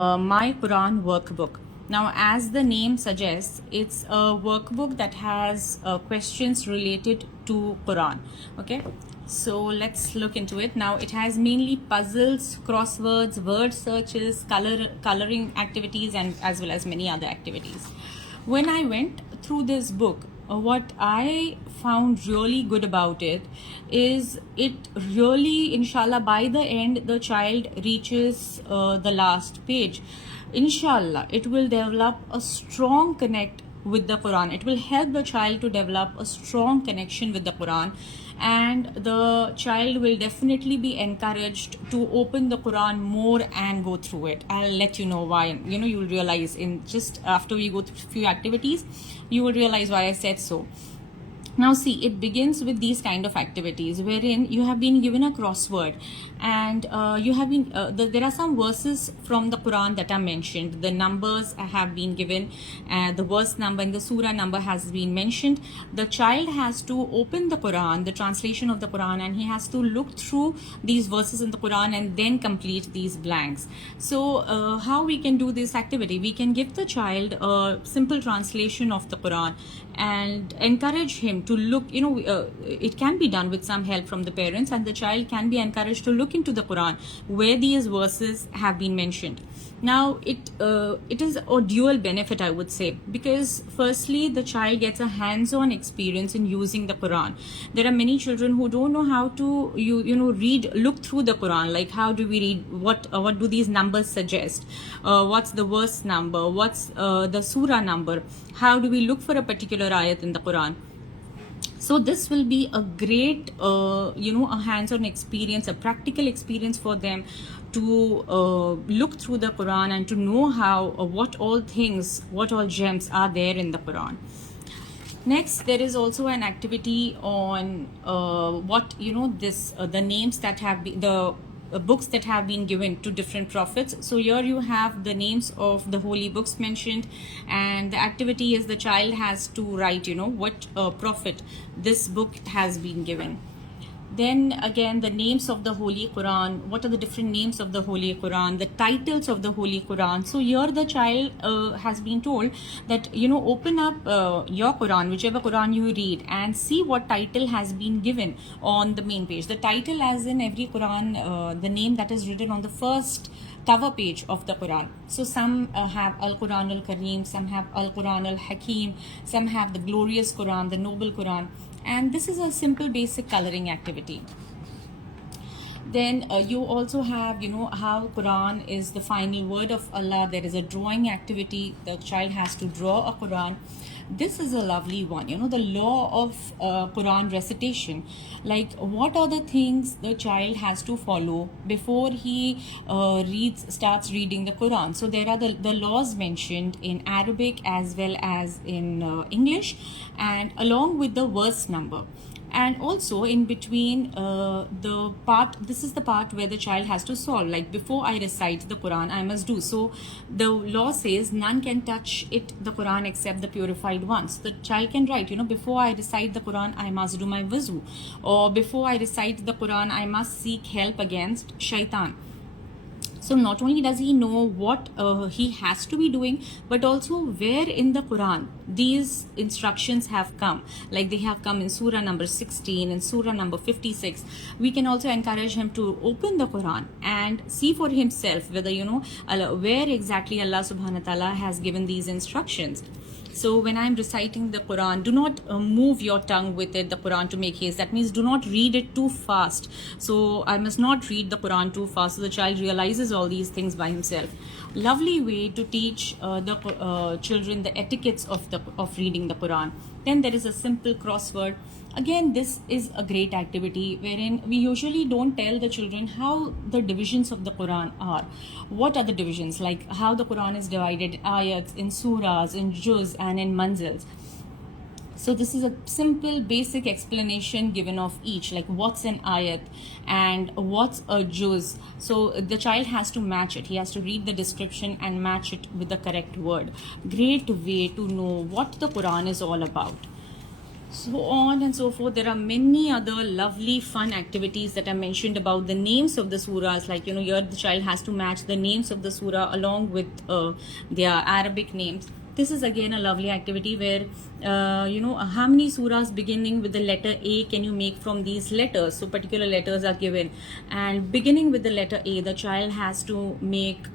My Quran workbook. Now, as the name suggests, it's a workbook that has questions related to Quran. Okay, so let's look into it. Now, it has mainly puzzles, crosswords, word searches, coloring activities, and as well as many other activities. When I went through this book, what I found really good about it is it really, inshallah, by the end, the child reaches the last page. Inshallah, it will develop a strong connect with the Quran. It will help the child to develop a strong connection with the Quran, and the child will definitely be encouraged to open the Quran more and go through it. I'll let you know why. You will realize in just after we go through a few activities, you will realize why I said so. Now see, it begins with these kind of activities wherein you have been given a crossword, and you have been there are some verses from the Quran that are mentioned. The numbers have been given, the verse number and the surah number has been mentioned. The child has to open the Quran, the translation of the Quran, and he has to look through these verses in the Quran and then complete these blanks. So how we can do this activity? We can give the child a simple translation of the Quran and encourage him to look. It can be done with some help from the parents, and the child can be encouraged to look into the Quran where these verses have been mentioned. Now it is a dual benefit, I would say, because firstly the child gets a hands-on experience in using the Quran. There are many children who don't know how to look through the Quran, like how do we read, what do these numbers suggest, what's the verse number, what's the surah number, how do we look for a particular ayat in the Quran. So this will be a great a hands-on experience, a practical experience for them to look through the Quran and to know how what all gems are there in the Quran. Next, there is also an activity on the names that have been the books that have been given to different prophets. So here you have the names of the holy books mentioned, and the activity is the child has to write what prophet this book has been given. Then again, the names of the Holy Quran. What are the different names of the Holy Quran? The titles of the Holy Quran. So here the child has been told that open up your Quran, whichever Quran you read, and see what title has been given on the main page. The title, as in every Quran, the name that is written on the first cover page of the Quran. So some have Al-Quran Al-Kareem, some have Al-Quran Al-Hakim, some have the glorious Quran, the noble Quran. And this is a simple basic coloring activity. Then you also have how Quran is the final word of Allah. There is a drawing activity. The child has to draw a Quran. This is a lovely one, the law of Quran recitation. Like, what are the things the child has to follow before he starts reading the Quran? So there are the laws mentioned in Arabic as well as in English, and along with the verse number. And also in between this is the part where the child has to solve, like, before I recite the Quran I must do. So the law says none can touch the Quran except the purified ones. The child can write, before I recite the Quran I must do my wuzu, or before I recite the Quran I must seek help against shaitan. So not only does he know what he has to be doing, but also where in the Quran these instructions have come. Like, they have come in surah number 16 and surah number 56. We can also encourage him to open the Quran and see for himself whether where exactly Allah subhanahu wa ta'ala has given these instructions. So when I'm reciting the Quran, do not move your tongue with it, the Quran, to make haste. That means do not read it too fast. So I must not read the Quran too fast. So the child realizes all these things by himself. Lovely way to teach the children the etiquettes of reading the Quran. Then there is a simple crossword. Again, this is a great activity wherein we usually don't tell the children how the divisions of the Quran are. What are the divisions? Like how the Quran is divided in ayats, in surahs, in juz, and in manzils. So this is a simple basic explanation given of each, like what's an ayat and what's a juz. So the child has to match it. He has to read the description and match it with the correct word. Great way to know what the Quran is all about. so on and so forth. There are many other lovely fun activities that are mentioned about the names of the surahs, like here the child has to match the names of the surah along with their Arabic names. This is again a lovely activity where how many surahs beginning with the letter A can you make from these letters. So particular letters are given, and beginning with the letter A, the child has to make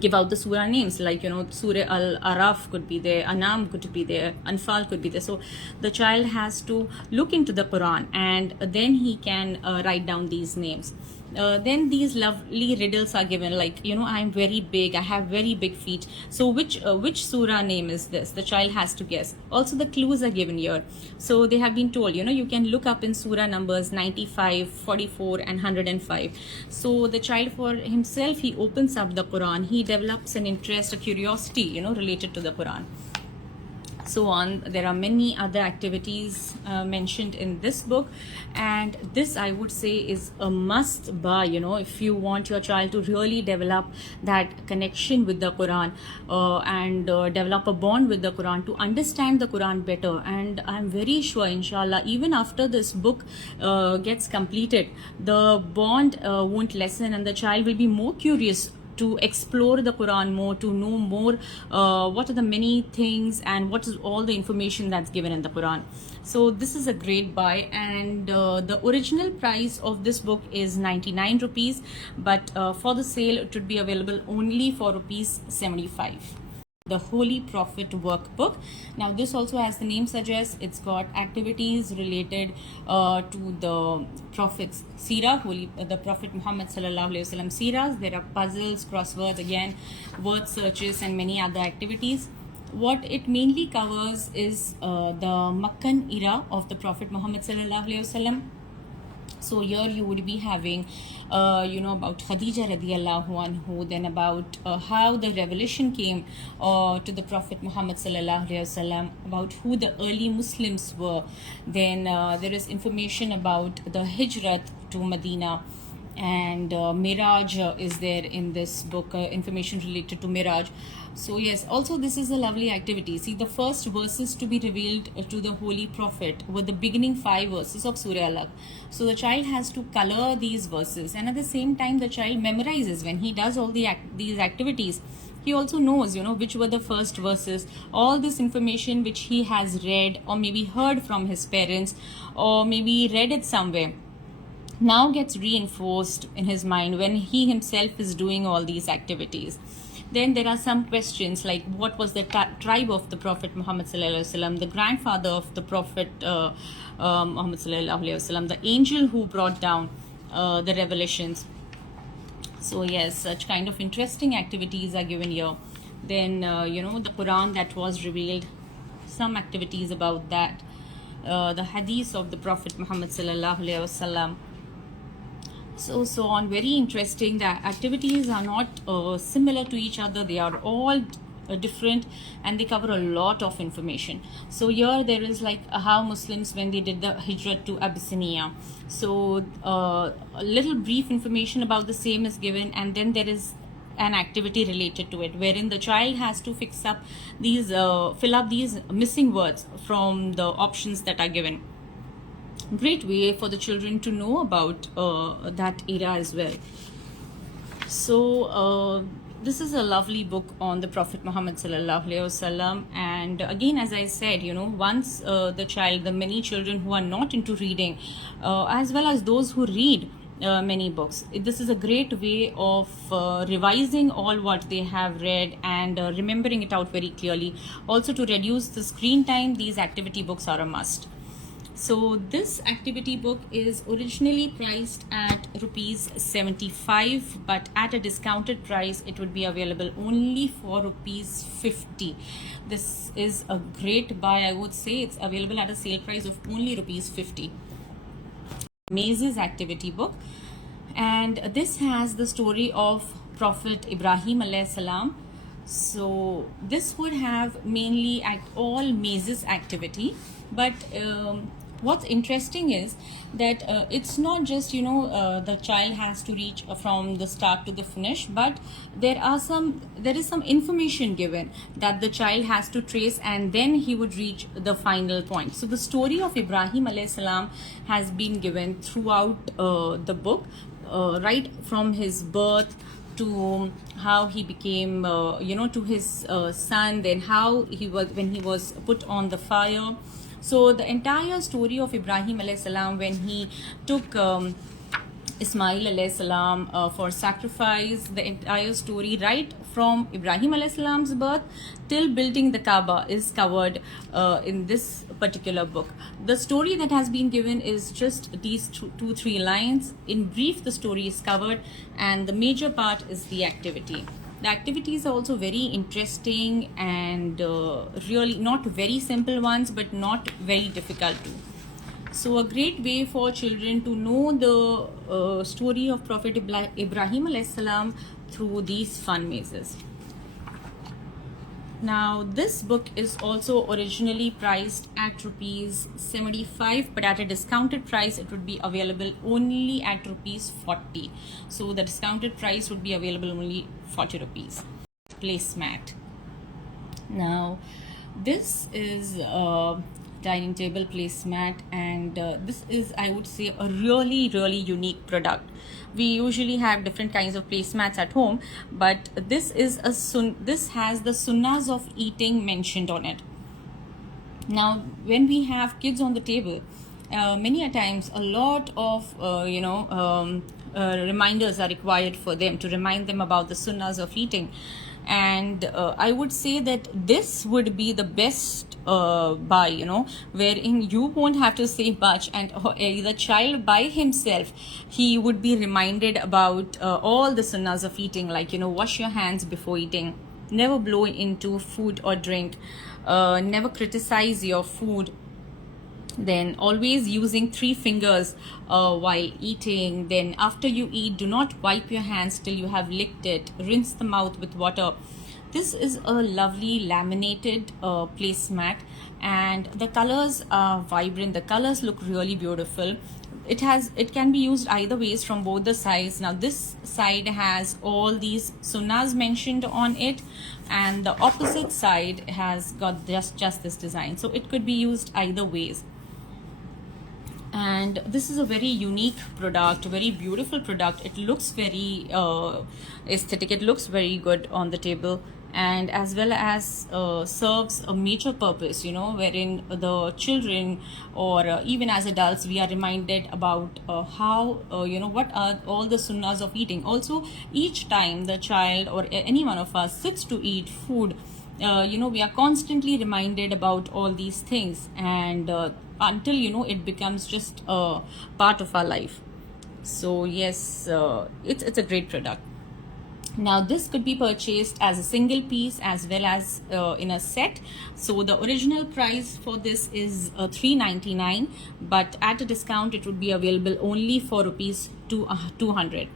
give out the surah names, like Surah Al-Araf could be there, Anam could be there, Anfal could be there. So the child has to look into the Quran, and then he can write down these names. Then these lovely riddles are given, like I'm very big, I have very big feet, so which surah name is this? The child has to guess. Also the clues are given here. So they have been told, you can look up in surah numbers 95, 44 and 105. So the child for himself, he opens up the Quran, he develops an interest, a curiosity related to the Quran. So on. There are many other activities mentioned in this book, and this I would say is a must buy, if you want your child to really develop that connection with the Quran and develop a bond with the Quran, to understand the Quran better. And I'm very sure, inshallah, even after this book gets completed, the bond won't lessen, and the child will be more curious to explore the Quran more, to know more what are the many things and what is all the information that's given in the Quran. So this is a great buy, and the original price of this book is 99 rupees, but for the sale it would be available only for rupees 75. The Holy Prophet Workbook. Now this also, as the name suggests, it's got activities related to the Prophet's Seerah, the Prophet Muhammad sallallahu alaihi wasallam Seerahs. There are puzzles, crosswords, again word searches and many other activities. What it mainly covers is the Meccan era of the Prophet Muhammad sallallahu alaihi wasallam. So here you would be having about Khadija radiallahu anhu, then about how the revelation came to the Prophet Muhammad sallallahu alaihi wasallam, about who the early Muslims were. Then there is information about the Hijrat to Medina, and Miraj is there in this book, information related to Miraj. So yes, also this is a lovely activity. See, the first verses to be revealed to the Holy Prophet were the beginning 5 verses of Surah Al-Alaq. So the child has to color these verses, and at the same time the child memorizes. When he does all these activities, he also knows which were the first verses. All this information which he has read or maybe heard from his parents or maybe read it somewhere, now gets reinforced in his mind when he himself is doing all these activities. Then there are some questions like, what was the tribe of the Prophet Muhammad sallallahu alaihi wasallam, the grandfather of the Prophet Muhammad sallallahu alaihi wasallam, the angel who brought down the revelations. So yes, such kind of interesting activities are given here. Then the Quran that was revealed, some activities about that, the hadith of the Prophet Muhammad sallallahu alaihi wasallam. So on. Very interesting. The activities are not similar to each other. They are all different, and they cover a lot of information. So here there is like how Muslims, when they did the Hijrat to Abyssinia, so a little brief information about the same is given, and then there is an activity related to it, wherein the child has to fill up these missing words from the options that are given. Great way for the children to know about that era as well. So this is a lovely book on the Prophet Muhammad sallallahu alaihi wasallam. And again, as I said, once the many children who are not into reading, as well as those who read many books, this is a great way of revising all what they have read and remembering it out very clearly. Also, to reduce the screen time, these activity books are a must. So this activity book is originally priced at rupees 75, but at a discounted price it would be available only for rupees 50. This is a great buy, I would say. It's available at a sale price of only rupees 50. Mazes activity book, and this has the story of Prophet Ibrahim alayhi salam. So this would have mainly all mazes activity, but What's interesting is that it's not just the child has to reach from the start to the finish, but there is some information given that the child has to trace, and then he would reach the final point. So the story of Ibrahim alayhi salam has been given throughout the book, right from his birth to how he became to his son, then how he was when he was put on the fire. So the entire story of Ibrahim alayhi salam, when he took Ismail alayhi salam for sacrifice, the entire story right from Ibrahim alayhi salam's birth till building the Kaaba is covered in this particular book. The story that has been given is just these two, 3 lines. In brief, the story is covered, and the major part is the activity. The activities are also very interesting and really not very simple ones, but not very difficult too. So a great way for children to know the story of Prophet Ibrahim alayhi salam through these fun mazes. Now this book is also originally priced at rupees 75, but at a discounted price it would be available only at rupees 40. So the discounted price would be available only 40 rupees. Placemat. Now this is a dining table placemat, and this is, I would say, a really unique product. We usually have different kinds of placemats at home, but this is this has the Sunnahs of eating mentioned on it. Now when we have kids on the table, many a times a lot of reminders are required for them, to remind them about the Sunnahs of eating. And I would say that this would be the best buy, wherein you won't have to say much, and the child by himself, he would be reminded about all the Sunnahs of eating, like wash your hands before eating, never blow into food or drink, never criticize your food, then always using 3 fingers while eating, then after you eat, do not wipe your hands till you have licked it, rinse the mouth with water. This is a lovely laminated placemat, and the colors are vibrant, the colors look really beautiful. It can be used either ways, from both the sides. Now this side has all these Sunnahs mentioned on it, and the opposite side has got just this design, so it could be used either ways. And this is a very unique product, very beautiful product. It looks very aesthetic, it looks very good on the table, and as well as serves a major purpose, wherein the children or even as adults, we are reminded about how what are all the Sunnahs of eating. Also, each time the child or any one of us sits to eat food, we are constantly reminded about all these things, and until it becomes just a part of our life. So yes, it's a great product. Now this could be purchased as a single piece as well as in a set. So the original price for this is $3.99, but at a discount it would be available only for rupees 200.